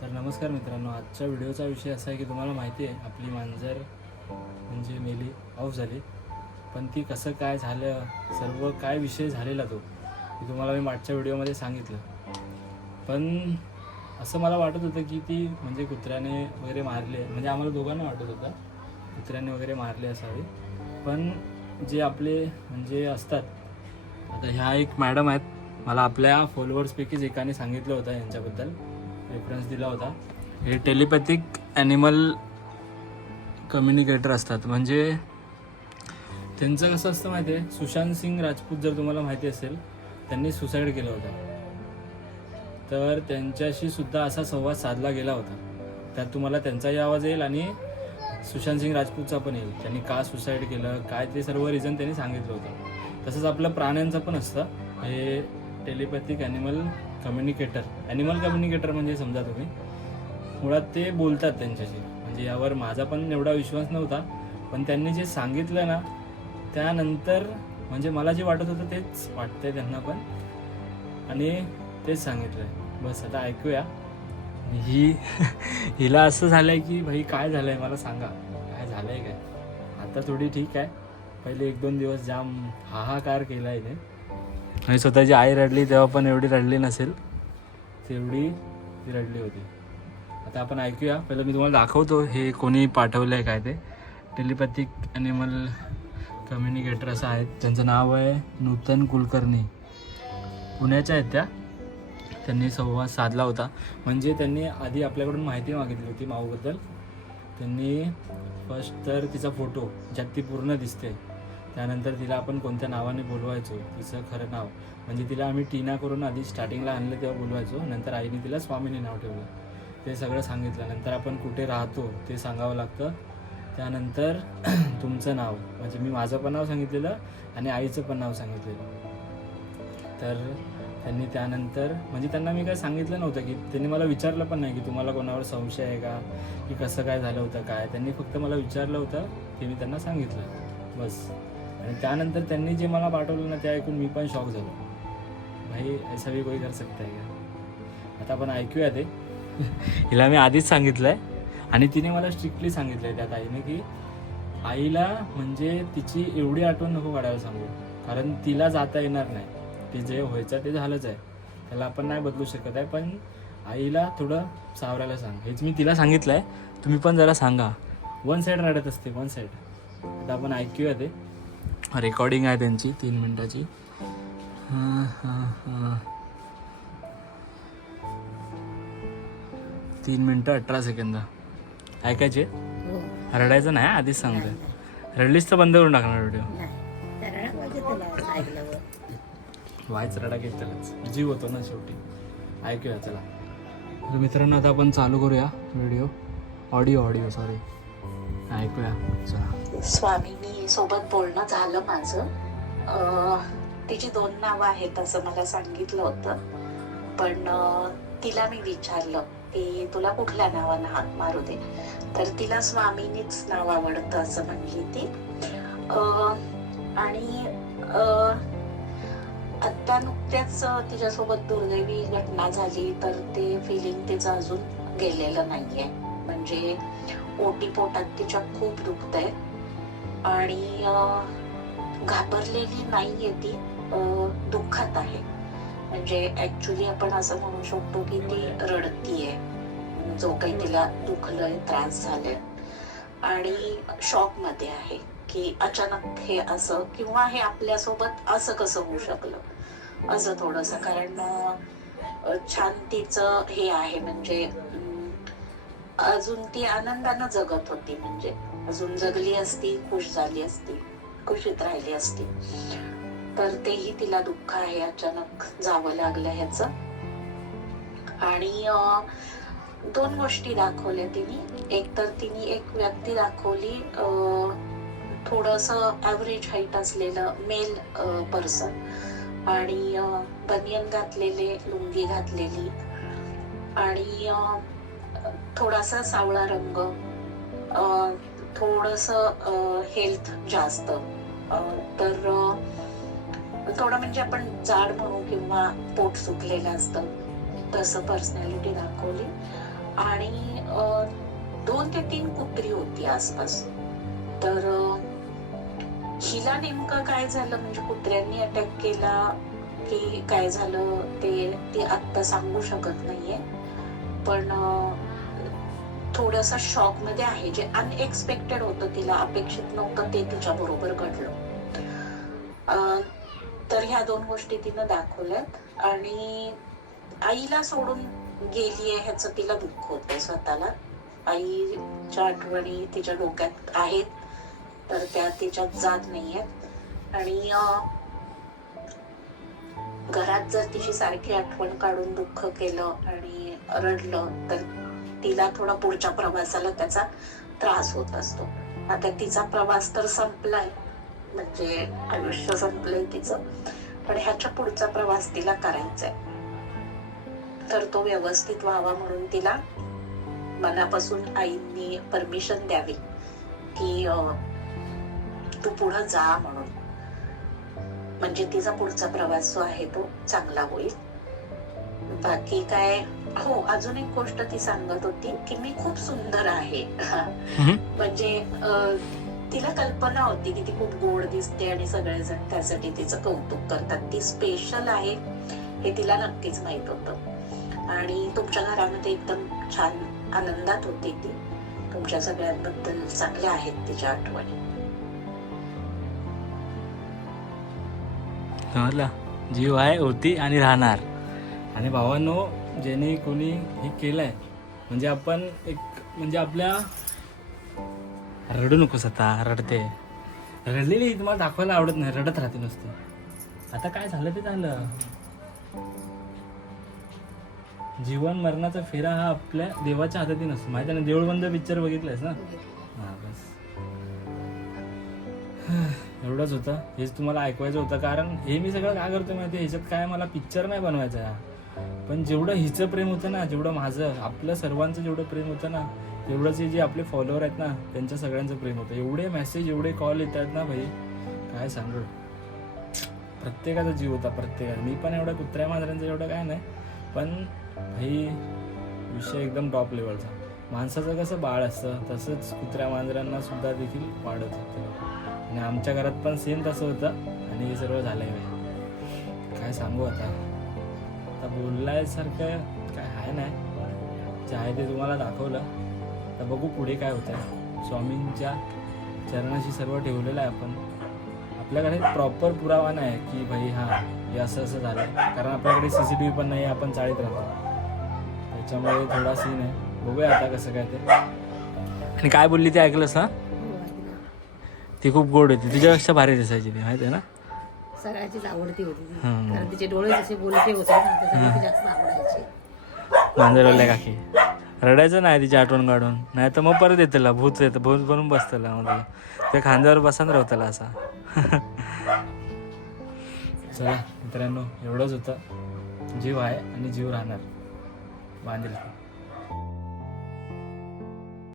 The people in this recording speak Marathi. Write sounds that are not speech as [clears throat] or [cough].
तर नमस्कार मित्रांनो आजच्या व्हिडिओचा विषय असा आहे की तुम्हाला माहिती आहे आपली मांजर म्हणजे मेली ऑफ झाली. पण ती कसं काय झालं सर्व काय विषय झालेला तो ते तुम्हाला मी मागच्या व्हिडिओमध्ये सांगितलं. पण असं मला वाटत होतं की ती म्हणजे कुत्र्याने वगैरे मारले म्हणजे आम्हाला दोघांना वाटत होतं कुत्र्याने वगैरे मारले असावे. पण जे आपले म्हणजे असतात आता ह्या एक मॅडम आहेत मला आपल्या फॉलोअर्सपैकीच एकाने सांगितलं होतं यांच्याबद्दल. रेफरन्स दिला होता. हे टेलिपॅथिक ॲनिमल कम्युनिकेटर असतात. म्हणजे त्यांचं कसं असतं माहिती आहे? सुशांत सिंग राजपूत जर तुम्हाला माहिती असेल त्यांनी सुसाईड केलं होतं. तर त्यांच्याशी सुद्धा असा संवाद साधला गेला होता. त्यात तुम्हाला त्यांचाही आवाज येईल आणि सुशांत सिंग राजपूतचा पण येईल. त्यांनी का सुसाईड केलं काय ते सर्व रिझन त्यांनी सांगितलं होतं. तसंच आपलं प्राण्यांचं पण असतं. हे telepathic animal communicator animal communicator म्हणजे समजा तुम्ही मुळात ते बोलतात त्यांच्याशी. म्हणजे यावर माझा पण एवढा विश्वास नव्हता पण त्यांनी जे सांगितलं ना त्यानंतर म्हणजे मला जे वाटत होतं तेच वाटतंय त्यांना पण. आणि तेच सांगितलंय. बस आता ऐकूया. ही [laughs] हिला असं झालंय की भाई काय झालंय? मला सांगा. काय झालंय काय? आता थोडी ठीक आहे. पहिले एक दोन दिवस जाम हाहाकार केला इथे. आणि स्वतःची आई रडली तेव्हा पण एवढी रडली नसेल. तेवढी ती रडली होती. आता आपण ऐकूया. पहिलं मी तुम्हाला दाखवतो हे कोणी पाठवलं आहे काय ते. टेलिपॅथिक ॲनिमल कम्युनिकेटर असं आहेत. त्यांचं नाव आहे नूतन कुलकर्णी. पुण्याच्या आहेत त्या. त्यांनी संवाद साधला होता. म्हणजे त्यांनी आधी आपल्याकडून माहिती मागितली होती माऊबद्दल त्यांनी फर्स्ट तर तिचा फोटो ज्यात ती पूर्ण दिसते. त्यानंतर तिला आपण कोणत्या नावाने बोलवायचो तिचं खरं नाव. म्हणजे तिला आम्ही टीना करून आधी स्टार्टिंगला आणलं तेव्हा बोलवायचो नंतर आईने तिला स्वामीने नाव ठेवलं. ते सगळं सांगितलं. नंतर आपण कुठे राहतो ते सांगावं लागतं. त्यानंतर [clears throat] तुमचं नाव. म्हणजे मी माझं पण नाव सांगितलेलं आणि आईचं पण नाव सांगितलेलं. तर त्यांनी त्यानंतर म्हणजे त्यांना मी काय सांगितलं नव्हतं की त्यांनी मला विचारलं पण नाही की तुम्हाला कोणावर संशय आहे का? की कसं काय झालं होतं काय? त्यांनी फक्त मला विचारलं होतं ते मी त्यांना सांगितलं. बस. आणि त्यानंतर त्यांनी जे मला पाठवलं ना ते ऐकून मी पण शॉक झालो. भाई ऐसा भी कोई कर सकता है का? आता आपण ऐकूया ते [laughs] हिला मी आधीच सांगितलं आहे आणि तिने मला स्ट्रिक्टली सांगितलं आहे त्या ताईने की आईला म्हणजे तिची एवढी आठवण नको काढायला सांगू. कारण तिला जाता येणार नाही. ते जे व्हायचं ते झालंच आहे. त्याला आपण नाही बदलू शकत आहे. पण आईला थोडं सावरायला सांग. हेच मी तिला सांगितलं आहे तुम्ही पण जरा सांगा. वन साईड रडत असते वन साईड आता आपण ऐकूया ते रेकॉर्डिंग आहे त्यांची तीन मिनटाची. हां हां हां. तीन मिनटं अठरा सेकंद ऐकायचे? हो. रडायचं नाही आधीच सांगतोय. रडलीच तर बंद करून टाकणार व्हिडिओ व्हायच रडा घेतलाच जीव होतो ना शेवटी. ऐकूया चला तर मित्रांनो आता आपण चालू करूया व्हिडिओ ऑडिओ ऑडिओ सॉरी ऐकूया. चला. सोबत बोलणं झालं माझं. अं, तिची दोन नावं आहेत असं मला सांगितलं होतं. पण अं, तिला मी विचारलं की तुला कुठल्या नावानं हाक मारू दे? तर तिला स्वामीनीच नाव आवडतं असं म्हणली ती. अं, आणि अं, आत्ता नुकत्याच अं, तिच्यासोबत दुर्दैवी घटना झाली तर ते फिलिंग तिचं अजून गेलेलं नाहीये. म्हणजे ओटी पोटात तिच्या खूप दुखतंय. आणि अं, घाबरलेली नाहीये ती दुःखात आहे. म्हणजे ऍक्च्युली आपण असं म्हणू शकतो की ती रडतीये. जो काही तिला दुखलंय त्रास झालाय. आणि शॉकमध्ये आहे की अचानक हे असं किंवा हे आपल्यासोबत असं कसं होऊ शकलं? असं थोडस कारण छान तिचं हे आहे. म्हणजे अजून ती आनंदानं जगत होती म्हणजे. अजून जगली असती खुश झाली असती खुशीत राहिली असती. तर तेही तिला दुःख आहे अचानक जावं लागलं ह्याच. आणि दोन गोष्टी दाखवल्या तिने. एक तर तिने एक व्यक्ती दाखवली थोडस ऍव्हरेज हाईट असलेलं मेल पर्सन आणि बनियन घातलेले लुंगी घातलेली. आणि थोडासा सावळा रंग थोडस हेल्थ जास्त. तर थोडं म्हणजे आपण जाड म्हणू किंवा पोट सुकलेलं असतं तसं पर्सनॅलिटी दाखवली. आणि दोन ते तीन कुत्री होती आसपास. तर हिला नेमकं काय झालं? म्हणजे कुत्र्यांनी अटॅक केला की काय झालं ते ती आत्ता सांगू शकत नाहीये. पण थोडस शॉकमध्ये आहे. जे अनएक्सपेक्टेड होतं तिला अपेक्षित नव्हतं ते तिच्या बरोबर घडलं. तर ह्या दोन गोष्टी तिनं दाखवल्यात. आणि आईला सोडून गेलीये ह्याचं तिला दुःख होतंय स्वतःला. आईच्या आठवणी तिच्या डोक्यात आहेत तर त्या तिच्यात जात नाहीयेत. आणि घरात जर तिची सारखी आठवण काढून दुःख केलं आणि रडलं तर तिला थोडा पुढच्या प्रवासाला त्याचा त्रास होत असतो. आता तिचा प्रवास तर संपलाय. म्हणजे आयुष्य संपलंय तिचं. पण ह्याच्या पुढचा प्रवास तिला करायचा आहे तर तो व्यवस्थित व्हावा म्हणून तिला मनापासून आईंनी परमिशन द्यावी. की तू पुढं जा म्हणून. म्हणजे तिचा पुढचा प्रवास जो आहे तो चांगला होईल. बाकी काय हो अजून एक गोष्ट ती सांगत होती की मी खूप सुंदर आहे. म्हणजे तिला कल्पना होती की ती खूप गोड दिसते आणि सगळेजण त्यासाठी तिचं कौतुक करतात. ती स्पेशल आहे हे तिला नक्कीच माहीत होतं. आणि तुमच्या घरामध्ये एकदम छान आनंदात होती ती. तुमच्या सगळ्यांबद्दल चांगल्या आहेत तिच्या आठवणी. जीव आहे होती आणि राहणार. आणि भावांनो ज्याने कोणी हे केलंय. म्हणजे आपण एक म्हणजे आपल्या रडू नकोस आता रडते. रडलेली तुम्हाला दाखवायला आवडत नाही रडत राहते नुसते. आता काय झालं ते झालं. जीवन मरणाचा फेरा हा आपल्या देवाच्या हातातही नसतो. माहिती आहे ना देऊळबंद पिक्चर बघितलंयस ना? हा बस. एवढंच होतं. हेच तुम्हाला ऐकवायचं होतं कारण हे मी सगळं काय करतोय माहिती ह्याच्यात काय मला पिक्चर नाही बनवायचं. आहे पण जेवढं हिचं प्रेम होतं ना जेवढं माझं आपलं सर्वांचं जेवढं प्रेम होतं ना तेवढंच हे जे आपले फॉलोअर आहेत ना त्यांच्या सगळ्यांचं प्रेम होतं. एवढे मेसेज एवढे कॉल येत आहेत ना भाई काय सांगू? प्रत्येकाचा जीव होता प्रत्येकाचा. मी पण एवढ्या कुत्र्या मांजरांचं एवढं काय नाही पण भाई विषय एकदम टॉप लेवलचा माणसाचं कसं बाळ असतं तसंच कुत्र्या मांजरांना सुद्धा देखील वाढत होतं. आणि आमच्या घरात पण सेम तसं होतं. आणि हे सर्व झालंय भाई. काय सांगू आता? आता बोलल्यासारखं काय आहे नाही. जे आहे ते तुम्हाला दाखवलं तर बघू पुढे काय होतं आहे स्वामींच्या चरणाशी सर्व ठेवलेलं आहे आपण. आपल्याकडे प्रॉपर पुरावा नाही की भाई हां हे असं असं झालं कारण आपल्याकडे सी सी टी व्ही पण नाही आपण चाळीत राहतो. त्याच्यामुळे थोडा सीन आहे. बघूया आता कसं काय ते. आणि काय बोलली ते ऐकलंस ना ती खूप गोड होती. तुझ्यापेक्षा भारी दिसायची ती माहिती आहे ना? सगळ्यांचीच आवडती होती ती. कारण तिचे डोळे जसे बोलते होते ना त्याच्यामुळे ती जास्त आवडायची. मांजरवाल्या काकी. रडायचं नाही तिची आठवण काढून. नाही तर मग परत येतला भूत येतं भूत बनून बसतला मग त्याला त्या खांद्यावर बसान राहतला असा. चला मित्रांनो एवढंच होतं. जीव आहे आणि जीव राहणार. बांधेल.